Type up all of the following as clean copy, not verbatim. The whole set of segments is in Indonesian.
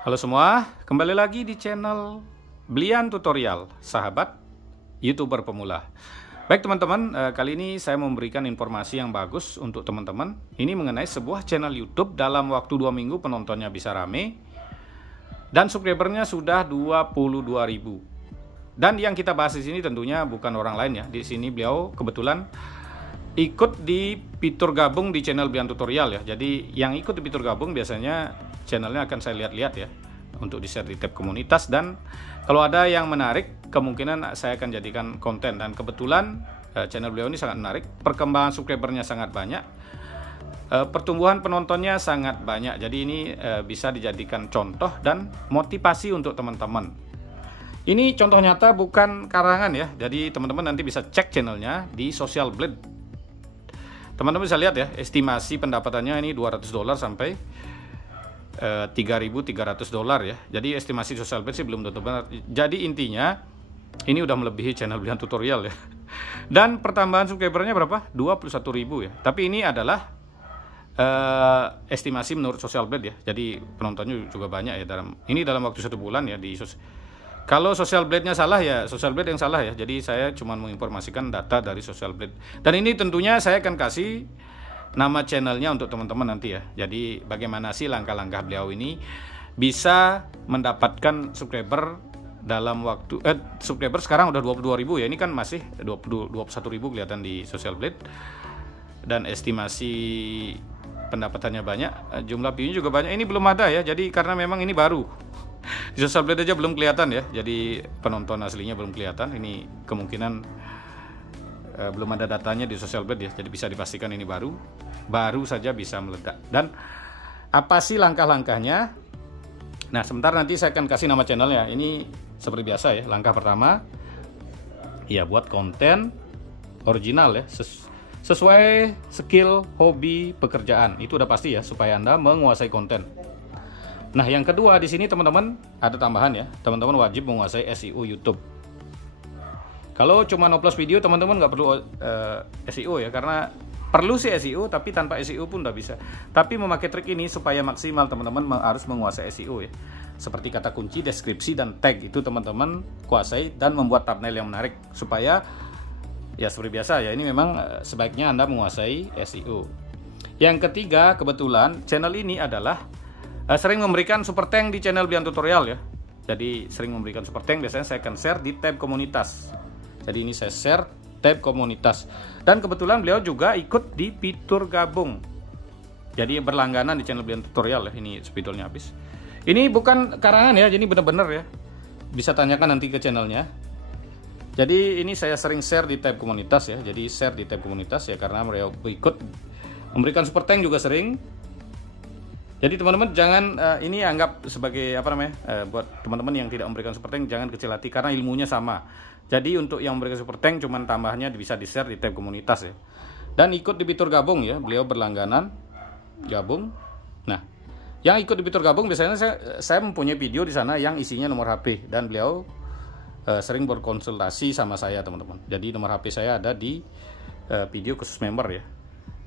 Halo semua, kembali lagi di channel Blian Tutorial, sahabat YouTuber pemula. Baik teman-teman, kali ini saya memberikan informasi yang bagus untuk teman-teman. Ini mengenai sebuah channel YouTube dalam waktu 2 minggu penontonnya bisa rame dan subscribernya sudah 22.000. Dan yang kita bahas di sini tentunya bukan orang lain ya. Di sini beliau kebetulan ikut di fitur gabung di channel Blian Tutorial ya. Jadi yang ikut di fitur gabung biasanya channelnya akan saya lihat-lihat ya, untuk di share di tab komunitas, dan kalau ada yang menarik kemungkinan saya akan jadikan konten. Dan kebetulan channel beliau ini sangat menarik, perkembangan subscribernya sangat banyak, pertumbuhan penontonnya sangat banyak. Jadi ini bisa dijadikan contoh dan motivasi untuk teman-teman. Ini contoh nyata, bukan karangan ya. Jadi teman-teman nanti bisa cek channelnya di Social Blade. Teman-teman bisa lihat ya, estimasi pendapatannya ini $200 sampai $3.300 ya. Jadi estimasi Social Blade sih belum tentu benar. Jadi intinya ini udah melebihi channel Blian Tutorial ya. Dan pertambahan subscribernya berapa? 21.000 ya. Tapi ini adalah estimasi menurut Social Blade ya. Jadi penontonnya juga banyak ya dalam waktu 1 bulan ya di kalau Social Blade-nya salah ya Social Blade yang salah ya. Jadi saya cuma menginformasikan data dari Social Blade. Dan ini tentunya saya akan kasih nama channelnya untuk teman-teman nanti ya. Jadi bagaimana sih langkah-langkah beliau ini bisa mendapatkan subscriber dalam waktu subscriber sekarang udah 22.000 ya. Ini kan masih 21.000 kelihatan di Social Blade. Dan estimasi pendapatannya banyak, jumlah view-nya juga banyak. Ini belum ada ya. Jadi karena memang ini baru. Di Social Blade aja belum kelihatan ya. Jadi penonton aslinya belum kelihatan. Ini kemungkinan belum ada datanya di Social Blade ya. Jadi bisa dipastikan ini baru saja bisa meledak. Dan apa sih langkah-langkahnya? Nah sebentar nanti saya akan kasih nama channelnya. Ini seperti biasa ya. Langkah pertama ya, buat konten original ya, sesuai skill, hobi, pekerjaan. Itu udah pasti ya, supaya Anda menguasai konten. Nah yang kedua di sini teman-teman ada tambahan ya. Teman-teman wajib menguasai SEO YouTube. Kalau cuma upload video teman-teman nggak perlu SEO ya, karena perlu sih SEO, tapi tanpa SEO pun udah bisa. Tapi memakai trik ini supaya maksimal teman-teman harus menguasai SEO ya. Seperti kata kunci, deskripsi, dan tag itu teman-teman kuasai, dan membuat thumbnail yang menarik supaya ya seperti biasa ya. Ini memang sebaiknya Anda menguasai SEO. Yang ketiga, kebetulan channel ini adalah sering memberikan super thank di channel Blian Tutorial ya. Jadi sering memberikan super thank, biasanya saya akan share di tab komunitas. Jadi ini saya share tab komunitas. Dan kebetulan beliau juga ikut di fitur gabung. Jadi berlangganan di channel Blian Tutorial ya. Ini spidolnya habis. Ini bukan karangan ya, jadi bener-bener ya. Bisa tanyakan nanti ke channelnya. Jadi ini saya sering share di tab komunitas ya. Jadi share di tab komunitas ya, karena beliau ikut memberikan super thank juga sering. Jadi teman-teman jangan ini anggap sebagai apa namanya, buat teman-teman yang tidak memberikan super thank jangan kecil hati, karena ilmunya sama. Jadi untuk yang memberikan super thank cuman tambahnya bisa di share di tab komunitas ya. Dan ikut di fitur gabung ya, beliau berlangganan gabung. Nah yang ikut di fitur gabung biasanya saya mempunyai video di sana yang isinya nomor HP, dan beliau sering berkonsultasi sama saya teman-teman. Jadi nomor HP saya ada di video khusus member ya.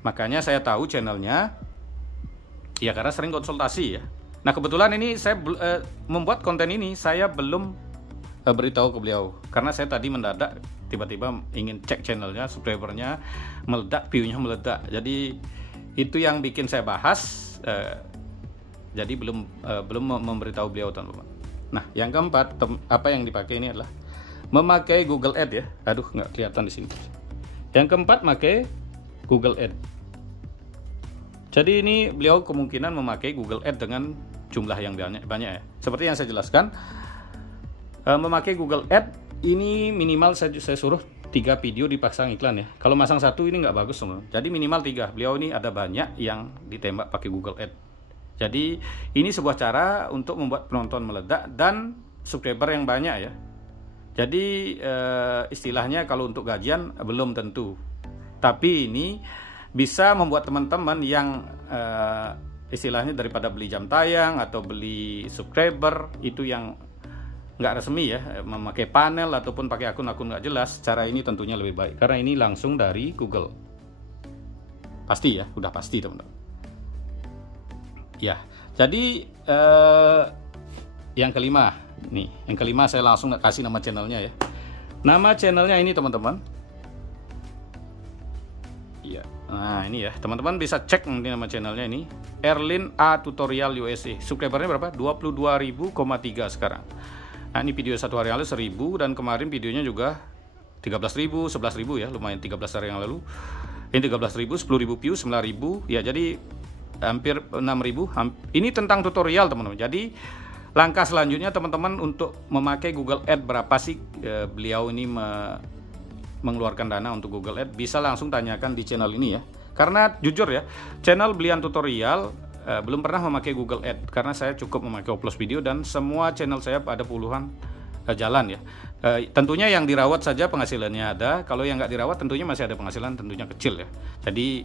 Makanya saya tahu channelnya ya, karena sering konsultasi ya. Nah kebetulan ini saya membuat konten ini saya belum beritahu ke beliau, karena saya tadi mendadak tiba-tiba ingin cek channelnya, subscribernya meledak, view-nya meledak. Jadi itu yang bikin saya bahas. Jadi belum memberitahu beliau teman-teman. Nah yang keempat, apa yang dipakai ini adalah memakai Google Ads ya. Aduh nggak kelihatan di sini. Yang keempat, pakai Google Ads. Jadi ini beliau kemungkinan memakai Google Ads dengan jumlah yang banyak ya. Seperti yang saya jelaskan, memakai Google Ads ini minimal saya suruh 3 video dipasang iklan ya. Kalau masang 1 ini nggak bagus teman. Jadi minimal 3. Beliau ini ada banyak yang ditembak pakai Google Ads. Jadi ini sebuah cara untuk membuat penonton meledak dan subscriber yang banyak ya. Jadi istilahnya kalau untuk gajian belum tentu. Tapi ini bisa membuat teman-teman yang istilahnya daripada beli jam tayang atau beli subscriber itu yang nggak resmi ya, memakai panel ataupun pakai akun-akun nggak jelas, cara ini tentunya lebih baik karena ini langsung dari Google. Pasti ya, udah pasti teman-teman. Ya, jadi yang kelima. Nih, yang kelima saya langsung kasih nama channelnya ya. Nama channelnya ini teman-teman. Iya. Nah, ini ya. Teman-teman bisa cek nanti nama channelnya ini. Erlin A Tutorial USA. Subscribernya berapa? 22.000,3 sekarang. Nah, ini video satu hari lalu 1.000 dan kemarin videonya juga 13.000, 11.000 ya, lumayan 13 hari yang lalu. Ini 13.000, 10.000 view, 9.000 ya, jadi hampir 6.000. Ini tentang tutorial teman-teman. Jadi langkah selanjutnya teman-teman untuk memakai Google Ads berapa sih beliau ini mengeluarkan dana untuk Google Ads, bisa langsung tanyakan di channel ini ya. Karena jujur ya, channel Blian Tutorial belum pernah memakai Google Ads karena saya cukup memakai Oplos Video dan semua channel saya ada puluhan jalan ya. Tentunya yang dirawat saja penghasilannya ada, kalau yang nggak dirawat tentunya masih ada penghasilan, tentunya kecil ya. Jadi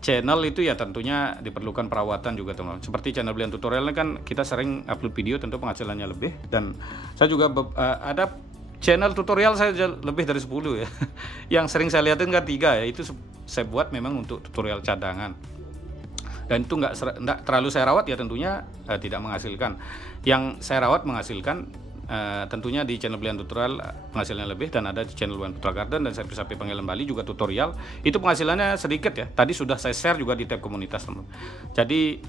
channel itu ya tentunya diperlukan perawatan juga teman-teman. Seperti channel Blian Tutorial kan kita sering upload video, tentu penghasilannya lebih. Dan saya juga ada channel tutorial saya lebih dari 10 ya. Yang sering saya lihatin kan 3 ya, itu saya buat memang untuk tutorial cadangan. Dan itu nggak terlalu saya rawat ya, tentunya tidak menghasilkan. Yang saya rawat menghasilkan. Tentunya di channel Blian Tutorial penghasilannya lebih, dan ada di channel Blian Tutorial Garden dan servis HP Panggilan Bali juga tutorial, itu penghasilannya sedikit ya. Tadi sudah saya share juga di tab komunitas teman. Jadi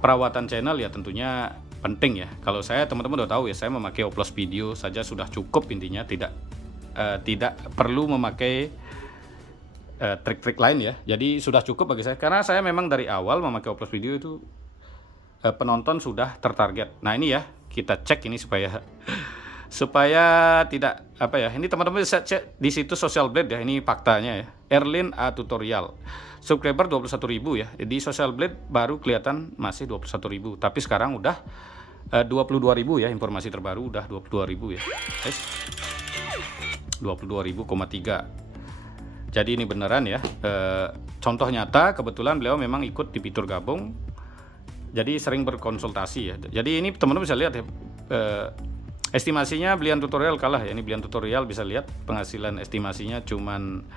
perawatan channel ya tentunya penting ya. Kalau saya teman-teman udah tahu ya, saya memakai Oplos Video saja sudah cukup, intinya tidak perlu memakai trik-trik lain ya. Jadi sudah cukup bagi saya, karena saya memang dari awal memakai Oplos Video itu penonton sudah tertarget. Nah ini ya, kita cek ini supaya tidak apa ya. Ini teman-teman bisa cek di situs Social Blade ya. Ini faktanya ya. Erlin A Tutorial. Subscriber 21.000 ya. Di Social Blade baru kelihatan masih 21.000, tapi sekarang udah 22.000 ya. Informasi terbaru udah 22.000 ya. 22.000,3. Jadi ini beneran ya. Contoh nyata, kebetulan beliau memang ikut di fitur gabung. Jadi sering berkonsultasi ya. Jadi ini teman-teman bisa lihat ya, estimasinya Blian Tutorial kalah ya. Ini Blian Tutorial bisa lihat penghasilan estimasinya cuman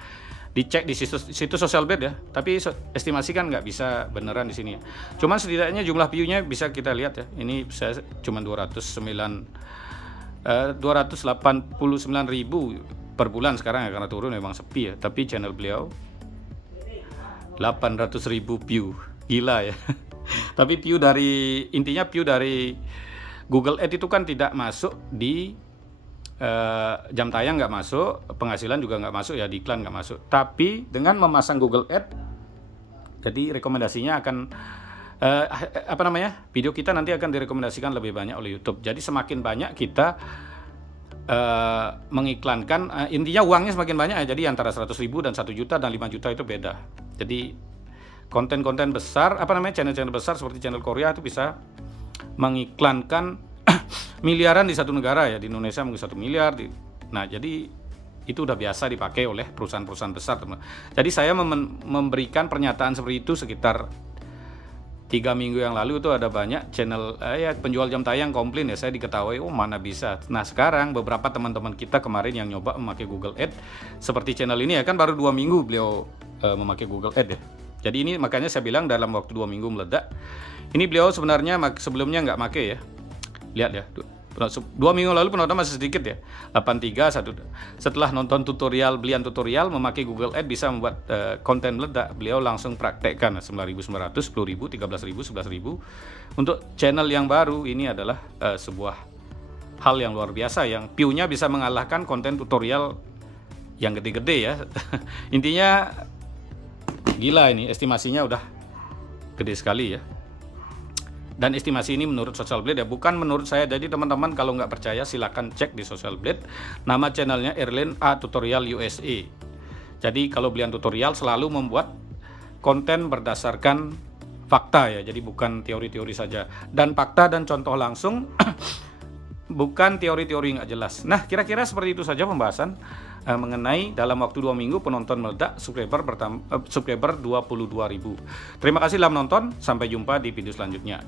dicek di situs Social Blade ya. Tapi estimasi kan nggak bisa beneran di sini ya. Cuman setidaknya jumlah view-nya bisa kita lihat ya. Ini saya cuman 289.000 per bulan sekarang ya, karena turun memang sepi ya. Tapi channel beliau 800.000 view. Gila ya. Tapi view dari, intinya view dari Google Ads itu kan tidak masuk di jam tayang, nggak masuk, penghasilan juga nggak masuk ya, di iklan nggak masuk. Tapi dengan memasang Google Ads, jadi rekomendasinya akan video kita nanti akan direkomendasikan lebih banyak oleh YouTube. Jadi semakin banyak kita mengiklankan, intinya uangnya semakin banyak ya. Jadi antara 100.000 dan 1 juta dan 5 juta itu beda. Jadi konten-konten besar, channel-channel besar seperti channel Korea itu bisa mengiklankan miliaran di satu negara ya. Di Indonesia mungkin 1 miliar. Nah jadi itu udah biasa dipakai oleh perusahaan-perusahaan besar teman. Jadi saya memberikan pernyataan seperti itu sekitar 3 minggu yang lalu. Itu ada banyak channel penjual jam tayang komplain ya, saya diketahui, oh mana bisa. Nah sekarang beberapa teman-teman kita kemarin yang nyoba memakai Google Ads seperti channel ini ya, kan baru 2 minggu beliau memakai Google Ads ya. Jadi ini makanya saya bilang dalam waktu 2 minggu meledak. Ini beliau sebenarnya sebelumnya nggak make ya. Lihat ya, 2 minggu lalu penonton masih sedikit ya, 83. Setelah nonton tutorial Blian Tutorial memakai Google Ads bisa membuat konten meledak, beliau langsung praktekkan 9.900, 10.000, 13.000, 11.000. Untuk channel yang baru ini adalah sebuah hal yang luar biasa, yang view-nya bisa mengalahkan konten tutorial yang gede-gede ya. Intinya gila, ini estimasinya udah gede sekali ya. Dan estimasi ini menurut Social Blade ya, bukan menurut saya. Jadi teman-teman kalau nggak percaya silakan cek di Social Blade. Nama channelnya Erlin A Tutorial USA. Jadi kalau Blian Tutorial selalu membuat konten berdasarkan fakta ya. Jadi bukan teori-teori saja. Dan fakta dan contoh langsung, bukan teori-teori nggak jelas. Nah kira-kira seperti itu saja pembahasan mengenai dalam waktu 2 minggu penonton meledak, subscriber 22.000. Terima kasih telah menonton, sampai jumpa di video selanjutnya.